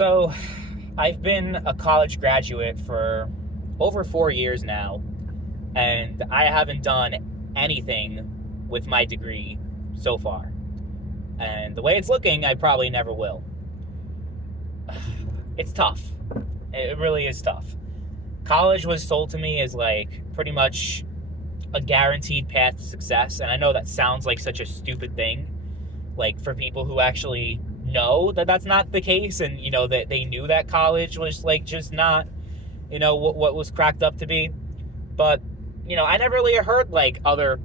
So, I've been a college graduate for over 4 years now, and I haven't done anything with my degree so far. And the way it's looking, I probably never will. It's tough. It really is tough. College was sold to me as like pretty much a guaranteed path to success, and I know that sounds like such a stupid thing, like for people who actually know that that's not the case, and that they knew that college was like just not what was cracked up to be. But I never really heard like other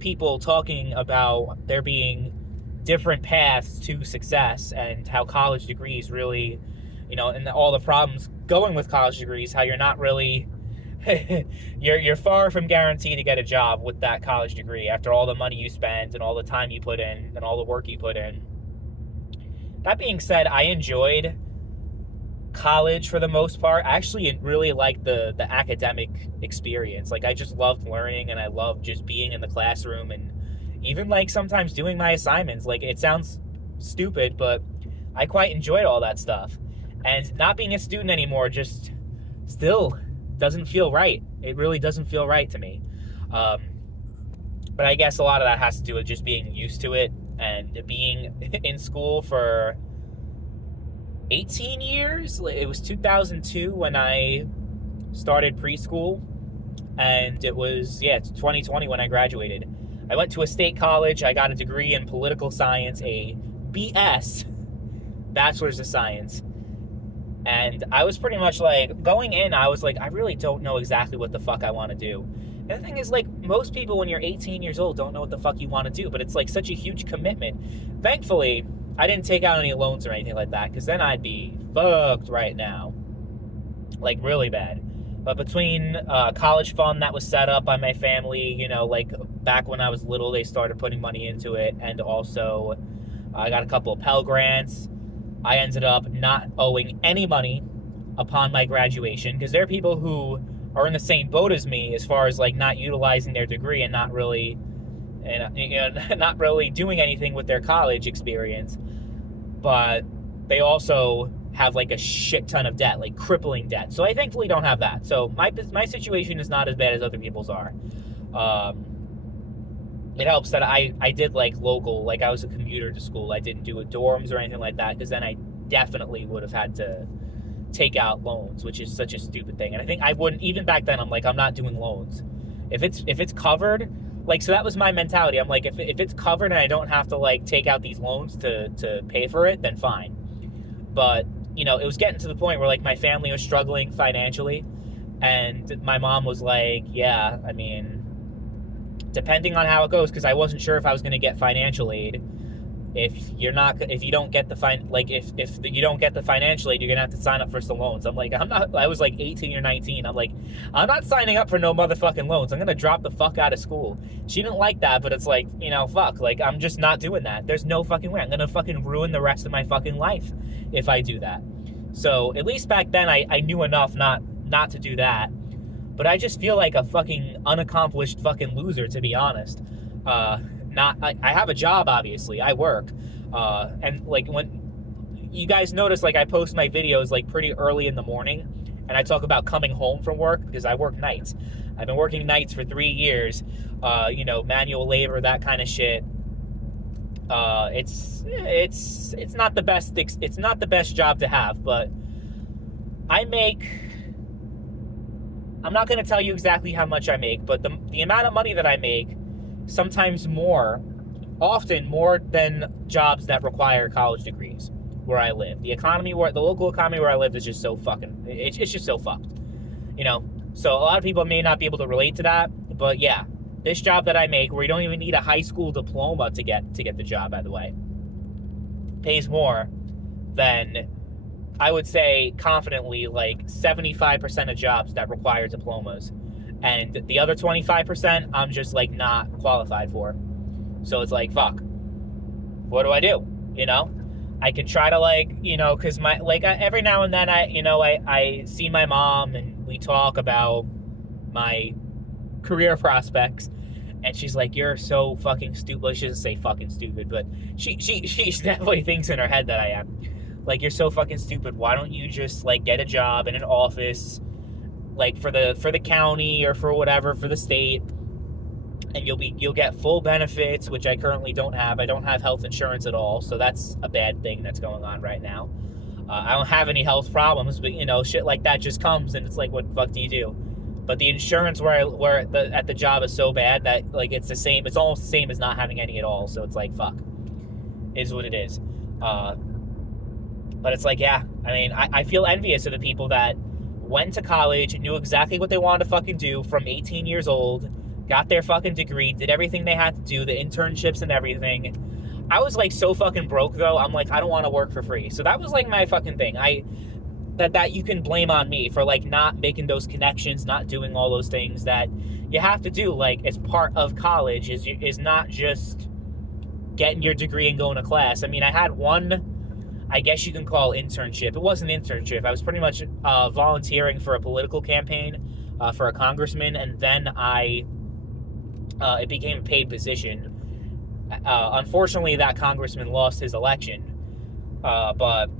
people talking about there being different paths to success, and how college degrees really, and all the problems going with college degrees, how you're not really you're far from guaranteed to get a job with that college degree after all the money you spend and all the time you put in and all the work you put in. That being said, I enjoyed college for the most part. I actually really liked the academic experience. Like, I just loved learning, and I loved just being in the classroom, and even like sometimes doing my assignments. Like, it sounds stupid, but I quite enjoyed all that stuff. And not being a student anymore just still doesn't feel right. It really doesn't feel right to me. Um, but I guess a lot of that has to do with just being used to it and being in school for 18 years. It was 2002 when I started preschool, and it was, it's 2020 when I graduated. I went to a state college. I got a degree in political science, a BS, Bachelor's of Science. And I was pretty much like, going in, I was like, I really don't know exactly what the fuck I want to do. And the thing is, like, most people when you're 18 years old don't know what the fuck you want to do, but it's like such a huge commitment. Thankfully, I didn't take out any loans or anything like that, because then I'd be fucked right now. Like, really bad. But between college fund that was set up by my family, like back when I was little, they started putting money into it. And also, I got a couple of Pell Grants. I ended up not owing any money upon my graduation, because there are people who are in the same boat as me as far as like not utilizing their degree and not really not really doing anything with their college experience, but they also have like a shit ton of debt, like crippling debt. So I thankfully don't have that. So my situation is not as bad as other people's are. It helps that I did like local, like I was a commuter to school. I didn't do dorms or anything like that, because then I definitely would have had to take out loans, which is such a stupid thing. And I think I wouldn't, even back then, I'm like, I'm not doing loans. If it's covered, like, so that was my mentality. I'm like, if it's covered and I don't have to like take out these loans to pay for it, then fine. But, it was getting to the point where like my family was struggling financially, and my mom was like, yeah, I mean, depending on how it goes, because I wasn't sure if I was going to get financial aid. If you don't get the you don't get the financial aid, you're gonna have to sign up for some loans. I'm like, I was like 18 or 19. I'm like, I'm not signing up for no motherfucking loans. I'm gonna drop the fuck out of school. She didn't like that, but it's like, fuck, like, I'm just not doing that. There's no fucking way. I'm gonna fucking ruin the rest of my fucking life if I do that. So at least back then I knew enough not to do that. But I just feel like a fucking unaccomplished fucking loser, to be honest. I have a job, obviously. I work. And like, when you guys notice, like, I post my videos like pretty early in the morning, and I talk about coming home from work, because I work nights. I've been working nights for 3 years. Manual labor, that kind of shit. It's not the best. It's not the best job to have, but I'm not going to tell you exactly how much I make, but the amount of money that I make, sometimes often more than jobs that require college degrees where I live. The local economy where I live is just so fucking, it's just so fucked, So a lot of people may not be able to relate to that, but yeah, this job that I make, where you don't even need a high school diploma to get the job, by the way, pays more than, I would say confidently, like 75% of jobs that require diplomas. And the other 25%, I'm just like not qualified for. So it's like, fuck, what do I do? I could try to like, because every now and then I see my mom, and we talk about my career prospects, and she's like, you're so fucking stupid. Well, she doesn't say fucking stupid, but she definitely thinks in her head that I am. Like, you're so fucking stupid. Why don't you just, like, get a job in an office, like, for the county or for whatever, for the state, and you'll get full benefits, which I currently don't have. I don't have health insurance at all, so that's a bad thing that's going on right now. I don't have any health problems, but, you know, shit like that just comes, and it's like, what the fuck do you do? But the insurance at the job is so bad that, like, it's almost the same as not having any at all. So it's like, fuck, it is what it is. But it's like, yeah, I mean, I feel envious of the people that went to college, knew exactly what they wanted to fucking do from 18 years old, got their fucking degree, did everything they had to do, the internships and everything. I was, like, so fucking broke, though. I'm like, I don't want to work for free. So that was, like, my fucking thing. That you can blame on me for, like, not making those connections, not doing all those things that you have to do, like, as part of college, is not just getting your degree and going to class. I mean, I had one, I guess you can call internship. It wasn't an internship. I was pretty much volunteering for a political campaign for a congressman, and then it became a paid position. Unfortunately, that congressman lost his election, but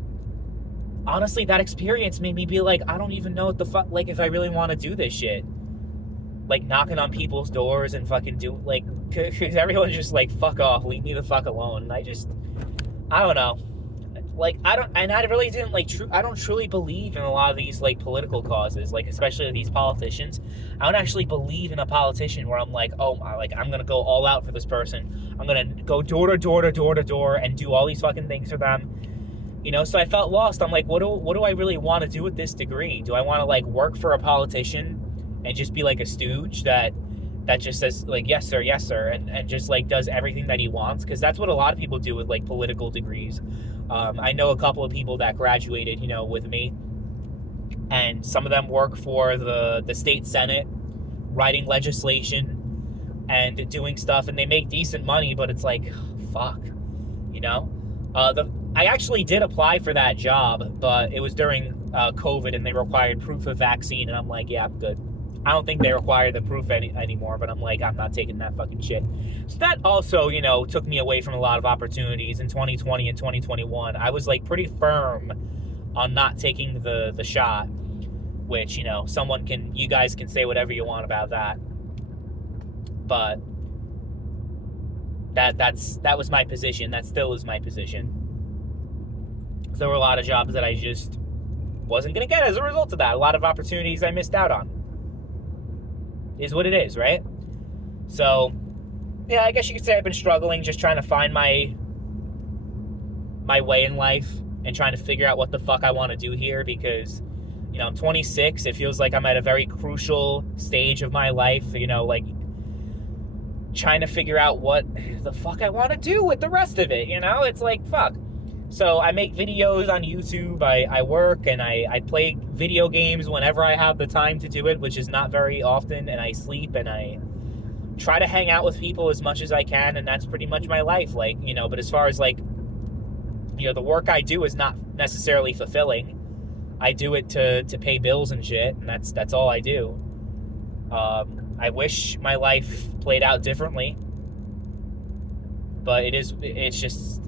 honestly, that experience made me be like, I don't even know what the fuck, like, if I really want to do this shit. Like, knocking on people's doors and fucking like, because everyone's just like, fuck off, leave me the fuck alone. And I don't know. Like, I really didn't, like, I don't truly believe in a lot of these, like, political causes, like, especially these politicians. I don't actually believe in a politician where I'm like, oh, like, I'm gonna go all out for this person. I'm gonna go door to door to door to door and do all these fucking things for them. You know, so I felt lost. I'm like, what do I really want to do with this degree? Do I want to, like, work for a politician and just be like a stooge that just says, like, yes sir, and just, like, does everything that he wants? Because that's what a lot of people do with, like, political degrees. I know a couple of people that graduated, you know, with me, and some of them work for the state senate, writing legislation and doing stuff, and they make decent money, but it's like, fuck, you know? I actually did apply for that job, but it was during COVID, and they required proof of vaccine, and I'm like, yeah, I'm good. I don't think they require the proof anymore, but I'm like, I'm not taking that fucking shit. So that also, you know, took me away from a lot of opportunities in 2020 and 2021. I was, like, pretty firm on not taking the shot, which, you know, you guys can say whatever you want about that. But that was my position. That still is my position. So there were a lot of jobs that I just wasn't going to get as a result of that. A lot of opportunities I missed out on. Is what it is, right? So, yeah, I guess you could say I've been struggling, just trying to find my way in life and trying to figure out what the fuck I want to do here, because, you know, I'm 26. It feels like I'm at a very crucial stage of my life, you know, like, trying to figure out what the fuck I want to do with the rest of it, you know? It's like, fuck. So I make videos on YouTube, I work, and I play video games whenever I have the time to do it, which is not very often, and I sleep, and I try to hang out with people as much as I can, and that's pretty much my life, like, you know. But as far as, like, you know, the work I do is not necessarily fulfilling. I do it to pay bills and shit, and that's all I do. I wish my life played out differently, but it's just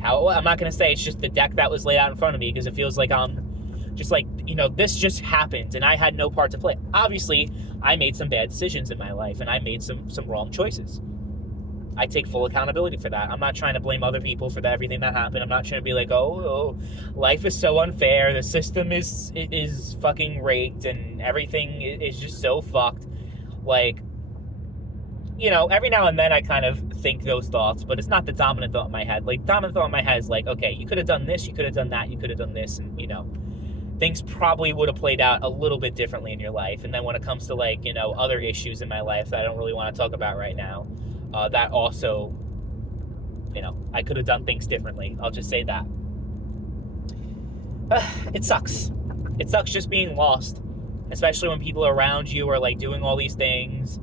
I'm not going to say it's just the deck that was laid out in front of me, because it feels like I'm just like, you know, this just happened and I had no part to play. Obviously, I made some bad decisions in my life, and I made some wrong choices. I take full accountability for that. I'm not trying to blame other people for everything that happened. I'm not trying to be like, oh, life is so unfair. The system is fucking rigged, and everything is just so fucked. Like, you know, every now and then I kind of think those thoughts, but it's not the dominant thought in my head. Like, dominant thought in my head is like, okay, you could have done this, you could have done that, you could have done this, and, you know, things probably would have played out a little bit differently in your life. And then when it comes to, like, you know, other issues in my life that I don't really want to talk about right now, that also, you know, I could have done things differently. I'll just say that. It sucks. It sucks just being lost, especially when people around you are, like, doing all these things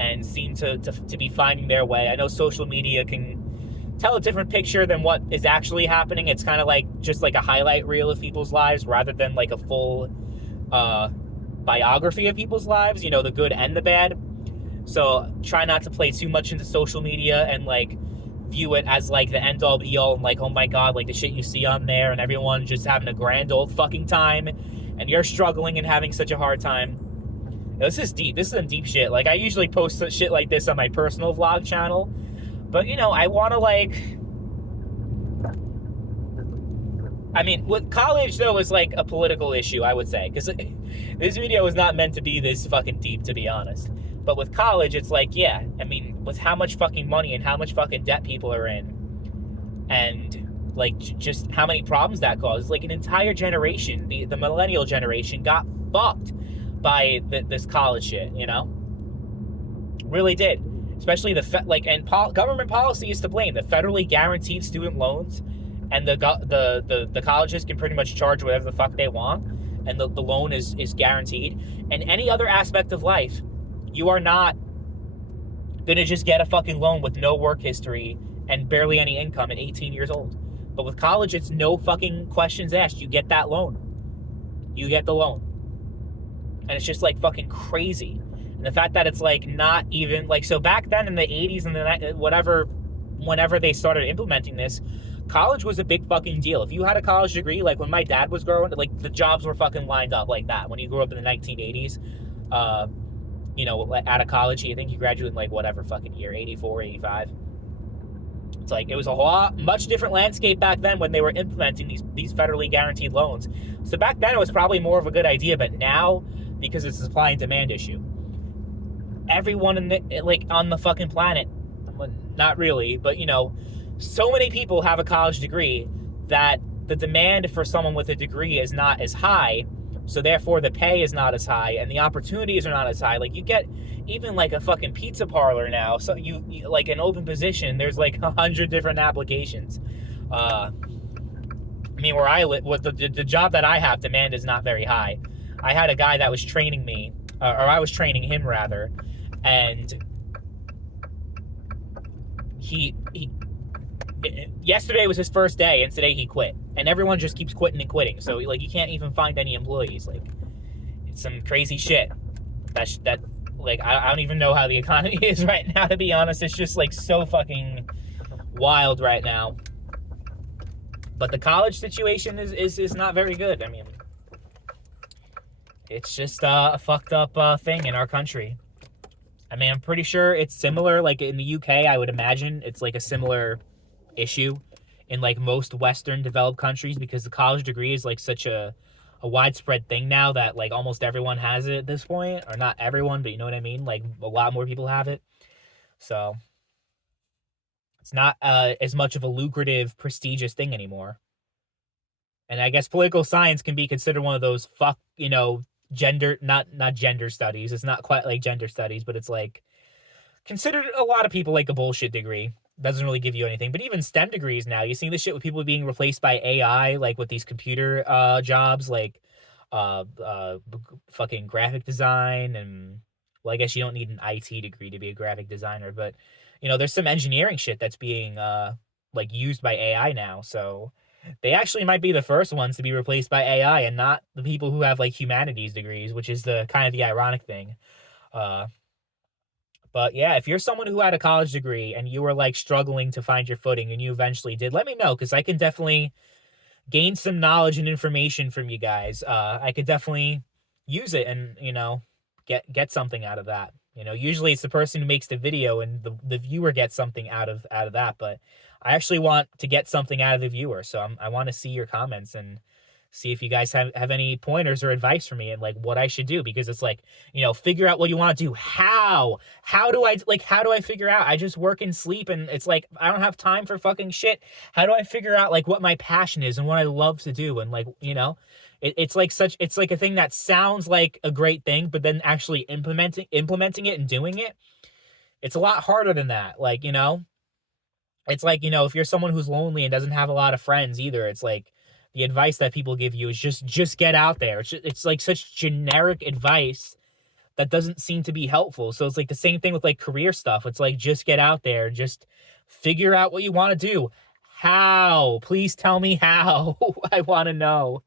and seem to be finding their way. I know social media can tell a different picture than what is actually happening. It's kind of like just like a highlight reel of people's lives rather than like a full biography of people's lives, you know, the good and the bad. So try not to play too much into social media and, like, view it as like the end all be all and like, oh my god, like the shit you see on there and everyone just having a grand old fucking time and you're struggling and having such a hard time. This is deep. This is some deep shit. Like, I usually post shit like this on my personal vlog channel, but I want to with college though is like a political issue, I would say, because this video is not meant to be this fucking deep, to be honest. But with college, it's like, yeah, with how much fucking money and how much fucking debt people are in, and like just how many problems that causes, like an entire generation, the millennial generation, got fucked by this college shit, really did. Especially government policy is to blame. The federally guaranteed student loans, and the colleges can pretty much charge whatever the fuck they want, and the loan is guaranteed. And any other aspect of life, you are not gonna just get a fucking loan with no work history and barely any income at 18 years old. But with college, it's no fucking questions asked. You get that loan. You get the loan. And it's just like fucking crazy. And the fact that it's like not even like, so back then in the 80s and whenever they started implementing this, college was a big fucking deal. If you had a college degree, like when my dad was growing, like the jobs were fucking lined up like that. When you grew up in the 1980s, out of college, I think you graduated in like whatever fucking year, 84, 85. It's like, it was a much different landscape back then when they were implementing these federally guaranteed loans. So back then it was probably more of a good idea, but now, because it's a supply and demand issue, everyone on the fucking planet, well, not really, but so many people have a college degree that the demand for someone with a degree is not as high, so therefore the pay is not as high and the opportunities are not as high. Like, you get even like a fucking pizza parlor now, so you like an open position, there's like 100 different applications. Where I live, with the job that I have, demand is not very high. I had a guy that was training me, or I was training him rather, and yesterday was his first day, and today he quit. And everyone just keeps quitting and quitting. So like, you can't even find any employees. Like, it's some crazy shit. That like, I don't even know how the economy is right now, to be honest. It's just like so fucking wild right now. But the college situation is not very good. It's just a fucked up thing in our country. I'm pretty sure it's similar, like in the UK, I would imagine it's like a similar issue in like most Western developed countries, because the college degree is like such a widespread thing now that like almost everyone has it at this point. Or not everyone, but you know what I mean? Like, a lot more people have it. So it's not as much of a lucrative, prestigious thing anymore. And I guess political science can be considered one of those gender, not gender studies. It's not quite like gender studies, but it's like considered a lot of people like a bullshit degree. Doesn't really give you anything. But even STEM degrees now, you see this shit with people being replaced by AI, like with these computer jobs, like fucking graphic design. And well, I guess you don't need an IT degree to be a graphic designer, but there's some engineering shit that's being like used by AI now. So they actually might be the first ones to be replaced by AI, and not the people who have like humanities degrees, which is the kind of the ironic thing. But yeah, if you're someone who had a college degree and you were like struggling to find your footing and you eventually did, let me know, because I can definitely gain some knowledge and information from you guys. I could definitely use it and, get something out of that. Usually it's the person who makes the video and the viewer gets something out of that, but I actually want to get something out of the viewer. So I want to see your comments and see if you guys have any pointers or advice for me and like what I should do, because it's like, figure out what you want to do. How do I figure out? I just work and sleep, and it's like, I don't have time for fucking shit. How do I figure out like what my passion is and what I love to do? And like, it's like a thing that sounds like a great thing, but then actually implementing it and doing it, it's a lot harder than that. Like, it's like, if you're someone who's lonely and doesn't have a lot of friends either, it's like, the advice that people give you is just get out there. It's like such generic advice that doesn't seem to be helpful. So it's like the same thing with like career stuff. It's like, just get out there, just figure out what you want to do. How? Please tell me how. I want to know.